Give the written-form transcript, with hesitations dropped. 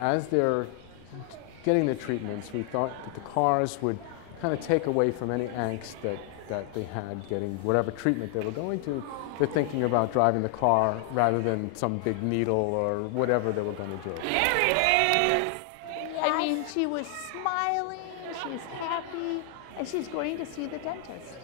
as they're getting the treatments, we thought that the cars would kind of take away from any angst that they had getting whatever treatment they were going to. They're thinking about driving the car rather than some big needle or whatever they were going to do. There it is! I mean, she was smiling, she's happy, and she's going to see the dentist.